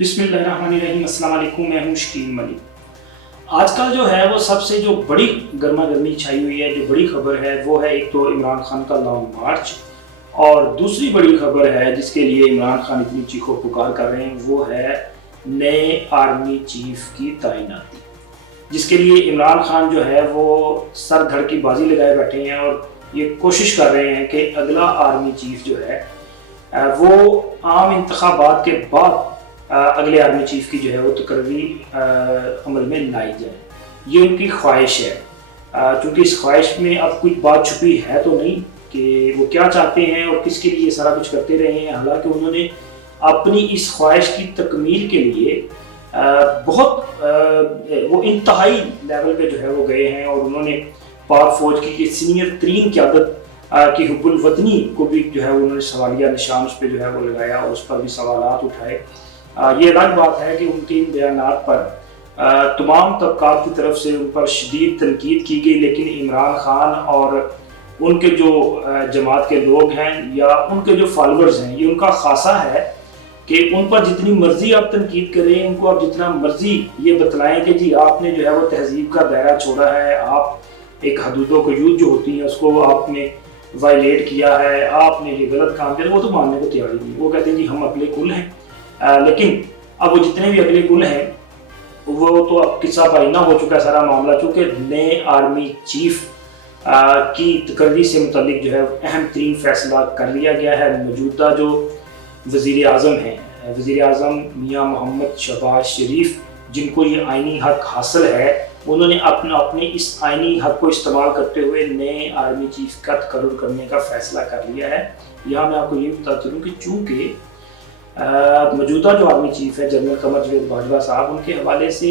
बिस्मिल्लाहिर्रहमानिर्रहीम। अस्सलाम वालेकुम, मैं हूं शकील मलिक। आजकल जो है वो सबसे जो बड़ी गर्मा गर्मी छाई हुई है, जो बड़ी खबर है वो है एक तो इमरान खान का लॉन्ग मार्च, और दूसरी बड़ी खबर है जिसके लिए इमरान खान इतनी चीखो पुकार कर रहे हैं वो है नए आर्मी चीफ की तैनाती, जिसके लिए इमरान खान जो है वो सर धड़ की बाजी लगाए बैठे हैं और ये कोशिश कर रहे हैं कि अगला आर्मी चीफ जो है वो आम इंतखाबात के बाद अगले आर्मी चीफ की जो है वो तकर्री अमल में लाई जाए। ये उनकी ख्वाहिश है। चूँकि इस ख्वाहिश में अब कुछ बात छुपी है तो नहीं कि वो क्या चाहते हैं और किसके लिए सारा कुछ करते रहे हैं। हालांकि उन्होंने अपनी इस ख्वाहिश की तकमील के लिए वो इंतहाई लेवल पे जो है वो गए हैं, और उन्होंने पाक फौज की सीनियर तरीन क़यादत की हुब्बुल वतनी को भी जो है उन्होंने सवालिया निशान उस पर जो है वो लगाया और उस पर भी सवालात उठाए। ये अलग बात है कि उनके इन बयानात पर तमाम तबकात की तरफ से उन पर शदीद तनकीद की गई, लेकिन इमरान खान और उनके जो जमात के लोग हैं या उनके जो फॉलोअर्स हैं, ये उनका खासा है कि उन पर जितनी मर्जी आप तनकीद करें, उनको आप जितना मर्जी ये बतलाएं कि जी आपने जो है वो तहजीब का दायरा छोड़ा है, आप एक हदूदों को यूज जो होती हैं उसको आपने वायलेट किया है, आपने ये गलत काम किया, वो तो मानने को तैयार ही नहीं। वो कहते हैं जी हम अगले कुल हैं। लेकिन अब वो जितने भी अगले कुल हैं वो तो अब किस्सा पारीना हो चुका है सारा मामला, चूँकि नए आर्मी चीफ की तकर्री से मुतल्लिक जो है अहम तरीन फैसला कर लिया गया है। मौजूदा जो वज़ीर आज़म हैं, वज़ीर आज़म मियाँ मोहम्मद शहबाज शरीफ, जिनको ये आइनी हक हासिल है, उन्होंने अपने इस आइनी हक को इस्तेमाल करते हुए नए आर्मी चीफ का तकर्रुर करने का फैसला कर लिया है। यहाँ मैं आपको ये बता चलूँ कि चूँकि मौजूदा जो आर्मी चीफ है जनरल कमर जावेद बाजवा साहब, उनके हवाले से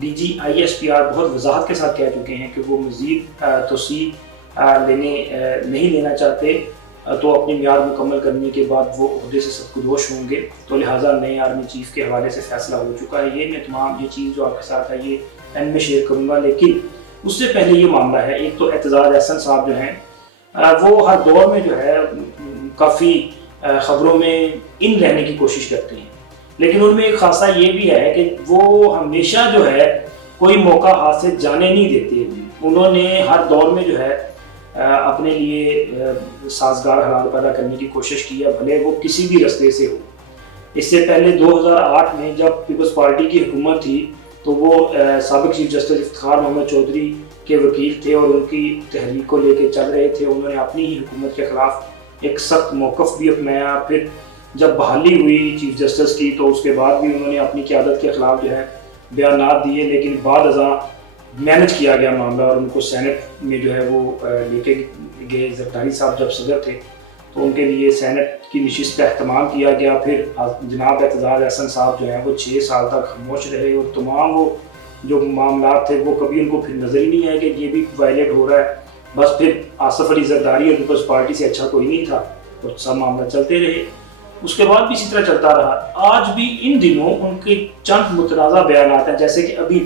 DGISPR बहुत वजाहत के साथ कह चुके हैं कि वो मज़ीद तोसी नहीं लेना चाहते, तो अपनी मियाद मुकम्मल करने के बाद वो अहदे से सदकुदोश होंगे। तो लिहाजा नए आर्मी चीफ के हवाले से फैसला हो चुका है। ये मैं तमाम ये चीज़ जो आपके साथ है ये एंड में शेयर करूँगा, लेकिन उससे पहले ये मामला है, एक तो एतजाज अहसन साहब जो हैं वो हर दौर में जो है काफ़ी ख़बरों में इन रहने की कोशिश करते हैं, लेकिन उनमें एक खासा ये भी है कि वो हमेशा जो है कोई मौका हाथ से जाने नहीं देते। उन्होंने हर दौर में जो है अपने लिए साजगार हालात पैदा करने की कोशिश की है, भले वो किसी भी रास्ते से हो। इससे पहले 2008 में जब पीपल्स पार्टी की हुकूमत थी तो वो साबिक चीफ जस्टिस इफ्तिखार मोहम्मद चौधरी के वकील थे और उनकी तहरीक को लेकर चल रहे थे। उन्होंने अपनी ही हुकूमत के ख़िलाफ़ एक सख्त मौक़िफ़ भी अपनाया। फिर जब बहाली हुई चीफ जस्टिस की तो उसके बाद भी उन्होंने अपनी क़यादत के ख़िलाफ़ जो है बयानात दिए, लेकिन बाद अज़ां मैनेज किया गया मामला और उनको सेनेट में जो है वो लेके गए। ज़रदारी साहब जब सदर थे तो उनके लिए सेनेट की नशिस्त का अहतमाम किया गया। फिर जनाब एतजाज अहसन साहब जो है वो 6 साल तक खामोश रहे और तमाम वो जो मामला थे वो कभी उनको फिर नज़र ही नहीं आया कि ये भी वायलेट हो रहा है। बस फिर आसफ अली ज़रदारी और पीपल्स पार्टी से अच्छा कोई नहीं था तो सब मामला चलते रहे। उसके बाद भी इसी तरह चलता रहा। आज भी इन दिनों उनके चंद मुतनाज़ा बयानात हैं, जैसे कि अभी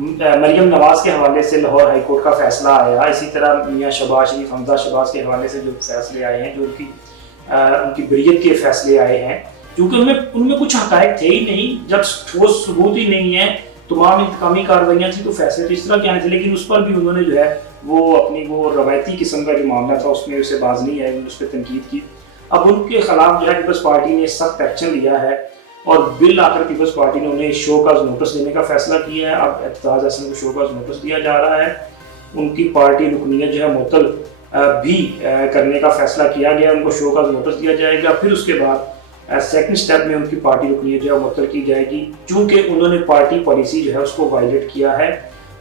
मरियम नवाज़ के हवाले से लाहौर हाई कोर्ट का फैसला आया, इसी तरह मियाँ शहबाज शरीफ हमजा शहबाज के हवाले से जो फैसले आए हैं, जो उनकी बरियत के फैसले आए हैं, क्योंकि उनमें कुछ हक़ाइक़ थे ही नहीं। जब ठोस सबूत ही नहीं है, तमाम इंतकामी कार्रवाइयाँ थी, तो फैसले तो इस तरह के आने थे। लेकिन उस पर भी उन्होंने जो है वो अपनी वो रवायती किस्म का जो मामला था उसमें उसे बाज नहीं आए, उस पर तनकीद की। अब उनके खिलाफ जो है पीपल्स पार्टी ने सख्त एक्शन लिया है और बिल आकर पीपल्स पार्टी ने उन्हें शोकॉज नोटिस देने का फैसला किया है। अब एतजाज अहसन को शोकॉज नोटिस दिया जा रहा है। उनकी पार्टी रुकनीत जो है मुअत्तल भी करने का फैसला किया गया, उनको शोकॉज नोटिस दिया जाएगा। फिर उसके बाद सेकंड स्टेप में उनकी पार्टी रुकनीत जो है मुअत्तल की जाएगी, चूँकि उन्होंने पार्टी पॉलिसी जो है उसको वायलेट किया है।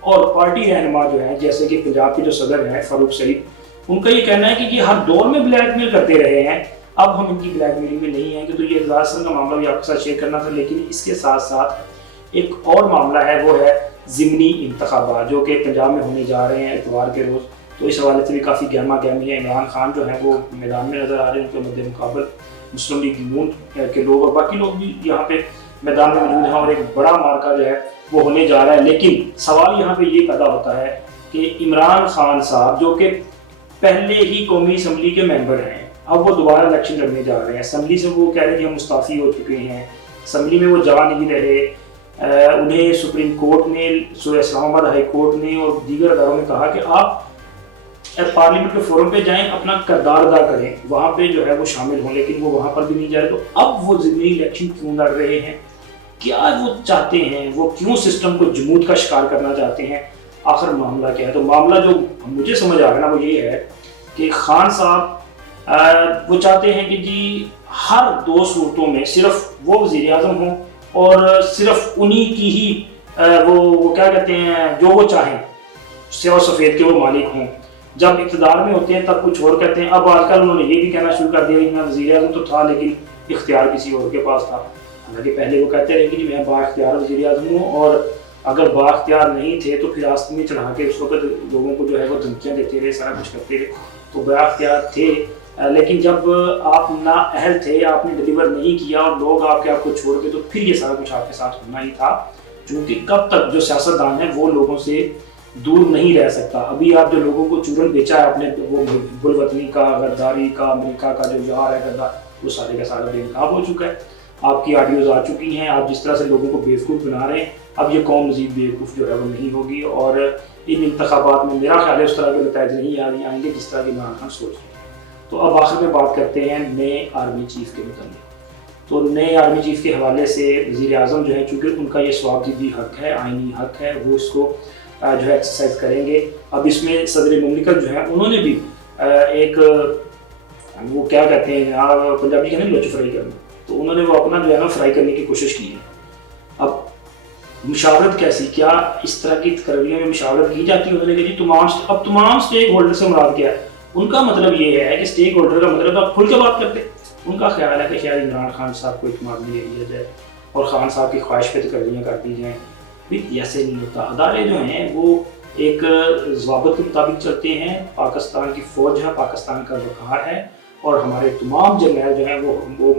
और पार्टी रहनुमा जो है, जैसे कि पंजाब के जो सदर हैं फारूक सईद, उनका ये कहना है कि ये हर दौर में ब्लैकमेल करते रहे हैं, अब हम इनकी ब्लैकमेलिंग में नहीं हैं। कि तो ये एतजाज का मामला भी आपके साथ शेयर करना था। लेकिन इसके साथ साथ एक और मामला है, वो है ज़िमनी इंतखाबात जो कि पंजाब में होने जा रहे हैं इतवार के रोज़। तो इस हवाले से भी काफ़ी गहमा गहमी है। इमरान खान जो है वो मैदान में नज़र आ रहे हैं, उनके मद्दे मुकाबल मुस्लिम लीग नून के लोग और बाकी लोग भी यहाँ पे मैदान में मौजूद हैं और एक बड़ा मार्का जो है वो होने जा रहा है। लेकिन सवाल यहाँ पे ये पैदा होता है कि इमरान खान साहब जो कि पहले ही कौमी असम्बली के मेंबर हैं, अब वो दोबारा इलेक्शन लड़ने जा रहे हैं। असम्बली से वो कह रहे हैं कि हम मुस्ताफ़ी हो चुके हैं, असम्बली में वो जा नहीं रहे। उन्हें सुप्रीम कोर्ट ने, इस्लामाबाद हाई कोर्ट ने और दीगर अदारों ने कहा कि आप पार्लियामेंट के फोरम पे जाएं, अपना किरदार अदा करें, वहाँ पे जो है वो शामिल हों, लेकिन वो वहाँ पर भी नहीं जा रहे। तो अब वो ज़िमनी इलेक्शन क्यों लड़ रहे हैं, क्या वो चाहते हैं, वो क्यों सिस्टम को जमूद का शिकार करना चाहते हैं, आखिर मामला क्या है? तो मामला जो मुझे समझ आ रहा है ना वो ये है कि खान साहब वो चाहते हैं कि जी हर 2 सूरतों में सिर्फ वो वज़ीर आज़म हों और सिर्फ उन्हीं की ही वो क्या कहते हैं, जो वो चाहें सेवा सफ़ेद के वो मालिक हों। जब इक़्तिदार में होते हैं तब कुछ और कहते हैं। अब आजकल उन्होंने ये भी कहना शुरू कर दिया कि मैं वज़ीर आज़म तो था लेकिन इख्तियार किसी और के पास था। हालांकि पहले वो कहते रहे कि मैं बाइख्तियार वज़ीर आज़म हूँ, और अगर बाइख्तियार नहीं थे तो फिर आस्तीन में चढ़ा के उस वक्त लोगों को जो है वो धमकियाँ देते रहे, सारा कुछ करते रहे। तो बाइख्तियार थे, लेकिन जब आप नाअहल थे, आपने डिलीवर नहीं किया और लोग आपको छोड़ के, तो फिर ये सारा कुछ आपके साथ होना ही था। क्योंकि कब तक जो सियासतदान है वो लोगों से दूर नहीं रह सकता। अभी आप जो लोगों को चूरन बेचा है आपने, वो गुलवतनी का, गद्दारी का, अमेरिका का जो यार है गद्दार, वो सारे का सारा बेनकाब हो चुका है। आपकी ऑडियोज आ चुकी हैं, आप जिस तरह से लोगों को बेवकूफ़ बना रहे हैं, अब ये कौम मज़ीद बेवकूफ़ जो है वो नहीं होगी। और इन इंतखाबात में मेरा ख्याल है उस तरह के नतीजे नहीं आएंगे जिस तरह की इमरान खान सोच रहे हैं। तो अब आखिर में बात करते हैं नए आर्मी चीफ़ के मुताबिक। तो नए आर्मी चीफ़ के हवाले से वज़ीर आज़म जो है, चूँकि उनका ये स्वाबदीदी हक है, आइनी हक है, वो इसको जो है एक्सरसाइज करेंगे। अब इसमें सदर मुमलिकत जो है उन्होंने भी एक वो क्या कहते हैं, पंजाबी कहते हैं लुच फ्राई करना, तो उन्होंने वो अपना जो है ना फ्राई करने की कोशिश की है। अब मुशावरत कैसी, क्या इस तरह की तकरीरों में मुशावरत की जाती है? उन्होंने कहा जी तमाम स्टेक होल्डर से मुराद क्या है? उनका मतलब ये है कि स्टेक होल्डर का मतलब आप खुल के बात करते। उनका ख्याल है कि शायद इमरान खान साहब को इत्मीनान ले लिया जाए और खान साहब की ख्वाहिश पे तकरीरें कर दी जाएँ। ऐसे नहीं होता। अदारे जो हैं वो एक ज़वाबित के मुताबिक चलते हैं। पाकिस्तान की फ़ौज है, पाकिस्तान का वक़ार है, और हमारे तमाम जर्नैल जो हैं वो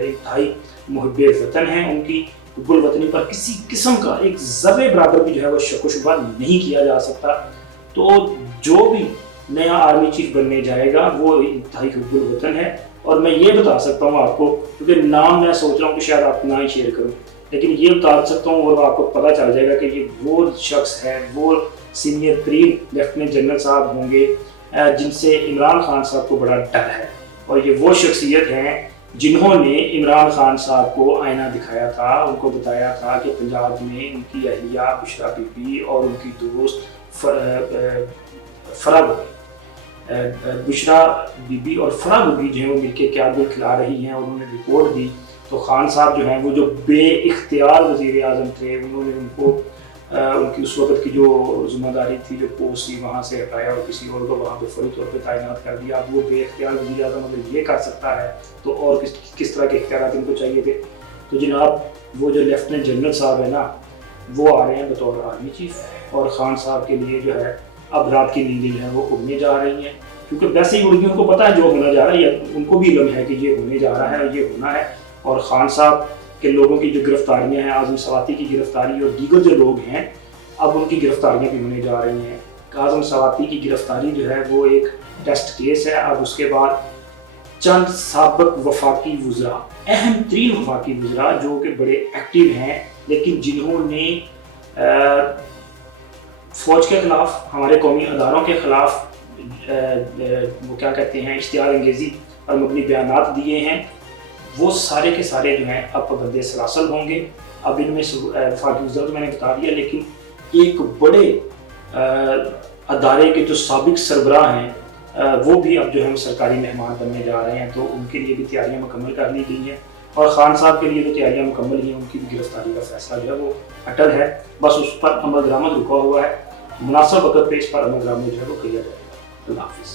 इंतहाई मुहिब्बे वतन हैं। उनकी हुब्बुल वतनी पर किसी किस्म का एक ज़र्रे बराबर भी जो है वो शक व शुबा नहीं किया जा सकता। तो जो भी नया आर्मी चीफ बनने जाएगा वो इंतहाई हुब्बुल वतन है। और मैं ये बता सकता हूँ आपको, क्योंकि नाम मैं सोच रहा हूँ कि शायद आप ना ही शेयर करूँ, लेकिन ये बता सकता हूँ और आपको पता चल जाएगा कि ये वो शख्स है, वो सीनियर तरीन लेफ्टिनेंट जनरल साहब होंगे जिनसे इमरान खान साहब को बड़ा डर है। और ये वो शख्सियत हैं जिन्होंने इमरान खान साहब को आईना दिखाया था, उनको बताया था कि पंजाब में उनकी अहलिया बुशरा बीबी और उनकी दोस्त बुशरा बीबी और फरा बीबी जो है वो मिलकर क्या दिल खिला रही हैं, और उन्होंने रिपोर्ट दी। तो खान साहब जो हैं वो जो बेइख्तियार वज़ीर आज़म थे, उन्होंने उनको उनकी उस वक़्त की जो ज़िम्मेदारी थी, जो पोस्ट थी, वहाँ से हटाया और किसी और को वहाँ पे फौरी तौर पे तैनात कर दिया। अब वो बेइख्तियार वज़ीर आज़म अगर ये कर सकता है तो और किस तरह के इख्तियारात इनको चाहिए थे। तो जनाब वो जो लेफ्टिनेंट जनरल साहब है ना, वो आ रहे हैं बतौर आर्मी चीफ, और खान साहब के लिए जो है अब रात की नींदें जो है वो उड़ने जा रही हैं, क्योंकि वैसे ही उड़नी, उनको पता है जो होना जा रहा है, उनको भी इल्म है कि ये होने जा रहा है और ये होना है। और खान साहब के लोगों की जो गिरफ्तारियां हैं, आज़म सवाती की गिरफ्तारी और दीगर जो लोग हैं, अब उनकी गिरफ्तारियां भी होने जा रही हैं। आज़म सवाती की गिरफ्तारी जो है वो एक टेस्ट केस है। अब उसके बाद चंद साबिक वफाकी वज़रा, अहम तरीन वफाकी वज़रा जो कि बड़े एक्टिव हैं, लेकिन जिन्होंने फ़ौज के ख़िलाफ़, हमारे कौमी अदारों के ख़िलाफ़ वो क्या कहते हैं इश्तिहार अंगेज़ी पर मबनी बयानात दिए हैं, वो सारे के सारे जो हैं अब पाबंद सलासल होंगे। अब इनमें वफाकी वज़रा तो मैंने बता दिया, लेकिन एक बड़े अदारे के जो साबिक सरबराह हैं वो भी अब जो है सरकारी मेहमान बनने जा रहे हैं। तो उनके लिए भी तैयारियां मुकम्मल कर ली गई हैं, और ख़ान साहब के लिए जो तैयारियां मुकम्मल हैं, उनकी भी गिरफ्तारी का फैसला जो है वो अटल है। बस उस पर अमल दरामद रुका हुआ है, मुनासिब वक्त पे इस पर अमल दरामद जो है वो किया जाएगा। अल्लाह हाफ़िज़।